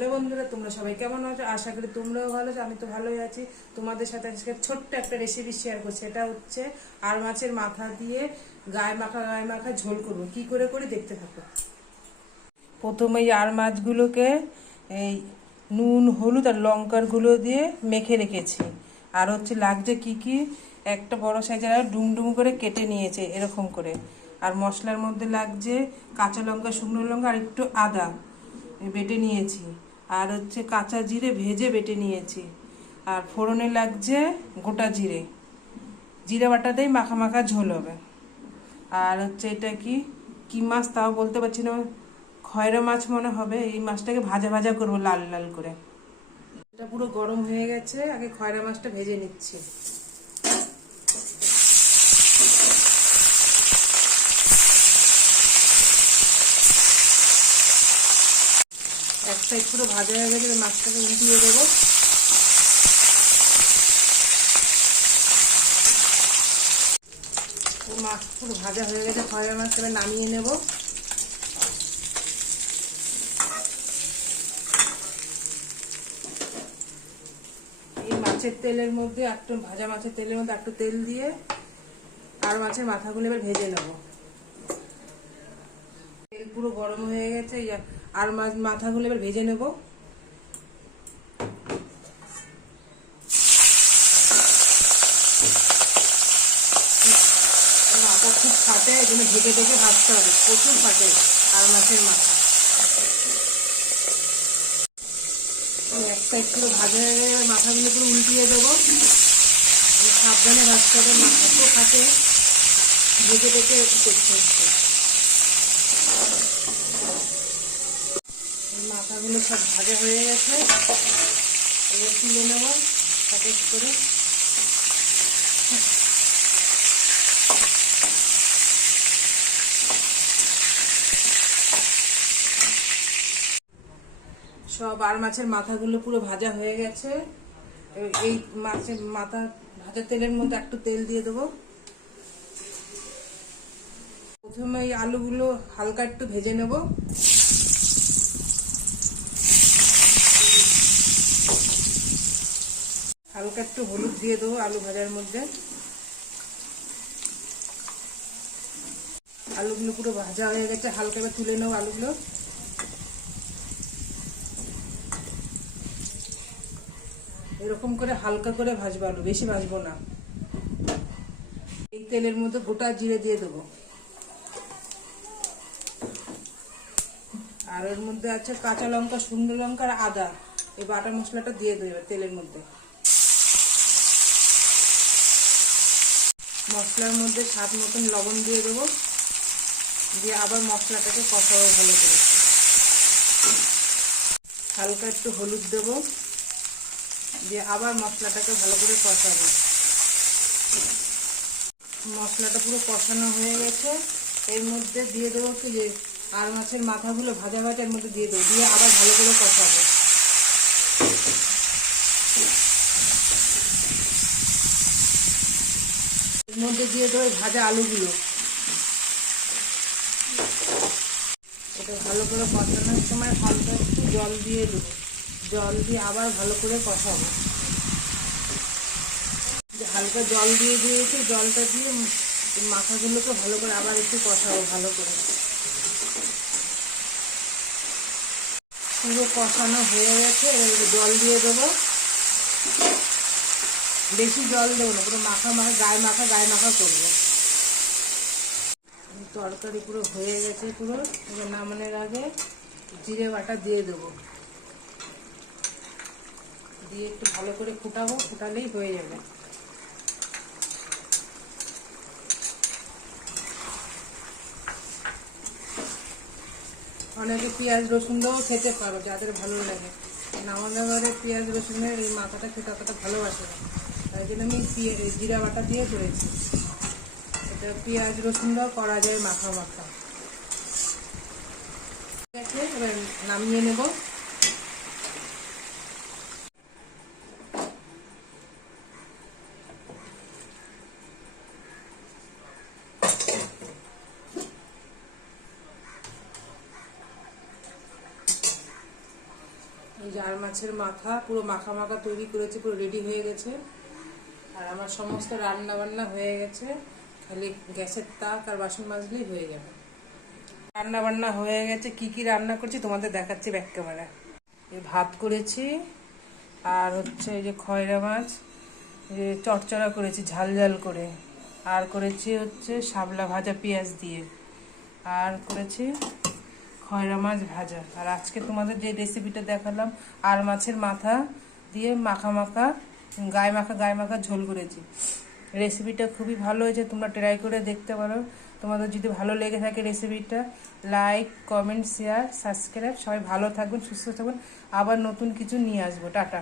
Hello বন্ধুরা, তোমরা সবাই কেমন আছো? আশা করি তোমরাও ভালো আছো, আমি তো ভালোই আছি। তোমাদের সাথে আজকে ছোট্ট একটা রেসিপি শেয়ার করছি এটা হচ্ছে আর মাছের মাথা দিয়ে গায়ে মাখা গায়ে মাখা ঝোল করব। কি করে করে দেখতে থাকো। প্রথমে এই আর মাছগুলোকে এই নুন, হলুদ আর লঙ্কার গুঁড়ো দিয়ে মেখে রেখেছি। আর হচ্ছে লাগছে কি কি? একটা বড় সাইজের আর ডুম ডুম করে কেটে নিয়েছে এরকম করে। আর মশলার মধ্যে লাগছে কাঁচা লঙ্কা, শুকনো লঙ্কা আর একটু আদা বেটে নিয়েছি। আর হচ্ছে কাঁচা জিরে ভেজে বেটে নিয়েছি। আর ফোড়নে লাগছে গোটা জিরে। জিরে বাটাতেই মাখা মাখা ঝোল হবে। আর হচ্ছে এটা কি? কি মাছ তাও বলতে পারছি না। খয়রা মাছ মনে হবে। এই মাছটাকে ভাজা ভাজা করব লাল লাল করে। এটা পুরো গরম হয়ে গেছে। আগে খয়রা মাছটা ভেজে নিচ্ছি। সাইড পুরো ভাজা হয়ে গেছে মাছটাকে উল্টিয়ে দেবো। মাছ পুরো ভাজা হয়ে গেছে খয়রা মাছ নামিয়ে নেব। এই মাছের তেলের মধ্যে, একটু ভাজা মাছের তেলের মধ্যে একটু তেল দিয়ে আর মাছের মাথাগুলো এবার ভেজে নেব। তেল পুরো গরম হয়ে গেছে আর মাথাগুলো এবার ভেজে নেব। মাথা খুব ফাটে, এই জন্য ঢেকে ঢেকে ভাজতে হবে। প্রচুর ফাটে আর মাছের মাথা। এক সাইড পুরো ভাজা গেলে মাথাগুলো পুরো উল্টিয়ে দেবো। সাবধানে ভাজতে হবে, মাথা তো ফাটে। ঢেকে ঢেকে করতে হচ্ছে। মাথাগুলো সব ভাজা হয়ে গেছে। এবার তুলে নেব এক করে। সব আর মাছের মাথাগুলো পুরো ভাজা হয়ে গেছে। এই মাছের মাথা, ভাজা তেলের মধ্যে একটু তেল দিয়ে দেবো। প্রথমে এই আলুগুলো হালকা একটু ভেজে নেব। হালকা একটু হলুদ দিয়ে দেবো, আলু ভাজার মধ্যে। আলুগুলো পুরো ভাজা হয়ে গেছে, হালকা করে তুলে নেব আলুগুলো। এরকম করে হালকা করে ভাজবো আলু, বেশি ভাজবো না। এই তেলের মধ্যে গোটা জিরে দিয়ে দেবো। আর এর মধ্যে আছে কাঁচা লঙ্কা সুন্দর লঙ্কা আর আদা। এই বাটা মশলাটা দিয়ে দেবো এবার তেলের মধ্যে। মশলার মধ্যে স্বাদ মতন লবণ দিয়ে দেবো। দিয়ে আবার মশলাটাকে কষাবো ভালো করে। হালকা একটু হলুদ দেবো। দিয়ে আবার মশলাটাকে ভালো করে কষাবো। মশলাটা পুরো কষানো হয়ে গেছে। এর মধ্যে দিয়ে দেবো কি যে আর মাছের মাথাগুলো ভাজা ভাজার মধ্যে দিয়ে দেবো। দিয়ে আবার ভালো করে কষাবো। মধ্যে দিয়ে দেবো ভাজা আলুগুলো। এটা ভালো করে কষানোর সময় হালকা একটু জল দিয়ে দেবো। জল দিয়ে আবার ভালো করে কষাবো। হালকা জল দিয়ে দিয়েছি, জলটা দিয়ে মাথাগুলোকে ভালো করে আবার একটু কষাবো ভালো করে। পুরো কষানো হয়ে গেছে জল দিয়ে দেবো। বেশি জল দেবো না, পুরো মাখা মাখা, গায়ে মাখা গায়ে মাখা করব। তরকারি পুরো হয়ে গেছে পুরো, এবার নামানোর আগে জিরে বাটা দিয়ে দেবো। দিয়ে একটু ভালো করে ফুটাবো, ফুটালেই হয়ে যাবে। অনেকে পেঁয়াজ রসুন দিয়েও খেতে পারো, যাদের ভালো লাগে। ঘরে পেঁয়াজ রসুনের এই মাথাটা খেতে অতটা ভালোবাসে না। তাই জন্য আমি জিরা বাটা দিয়ে করেছি। এটা পেঁয়াজ, রসুন দিয়েও করা যায় মাখা মাখা। ঠিক আছে, এবার নামিয়ে নেব। যে মাছের মাথা, পুরো মাখা মাখা তৈরি করেছে, পুরো রেডি হয়ে গেছে। আর আমার সমস্ত রান্না বান্না হয়ে গেছে। খালি গ্যাসের তাক আর বাসন মাজলেই হয়ে যাবে রান্না বান্না হয়ে গেছে। কি কি রান্না করছি তোমাদের দেখাচ্ছি ব্যাক ক্যামেরা ভাত করেছি আর হচ্ছে এই যে খয়রা মাছ যে চটচড়া করেছি ঝাল ঝাল করে। আর করেছি হচ্ছে শাপলা ভাজা পেঁয়াজ দিয়ে। আর করেছি খয়রা মাছ ভাজা। আর আজকে তোমাদের যে রেসিপিটা দেখালাম, আর মাছের মাথা দিয়ে মাখা মাখা গায়ে মাখা গায়ে মাখা ঝোল করেছি। রেসিপিটা খুবই ভালো হয়েছে, তোমরা ট্রাই করে দেখতে পারো। তোমাদের যদি ভালো লেগে থাকে রেসিপিটা লাইক কমেন্ট শেয়ার সাবস্ক্রাইব সবাই ভালো থাকবেন সুস্থ থাকুন। আবার নতুন কিছু নিয়ে আসব। টাটা।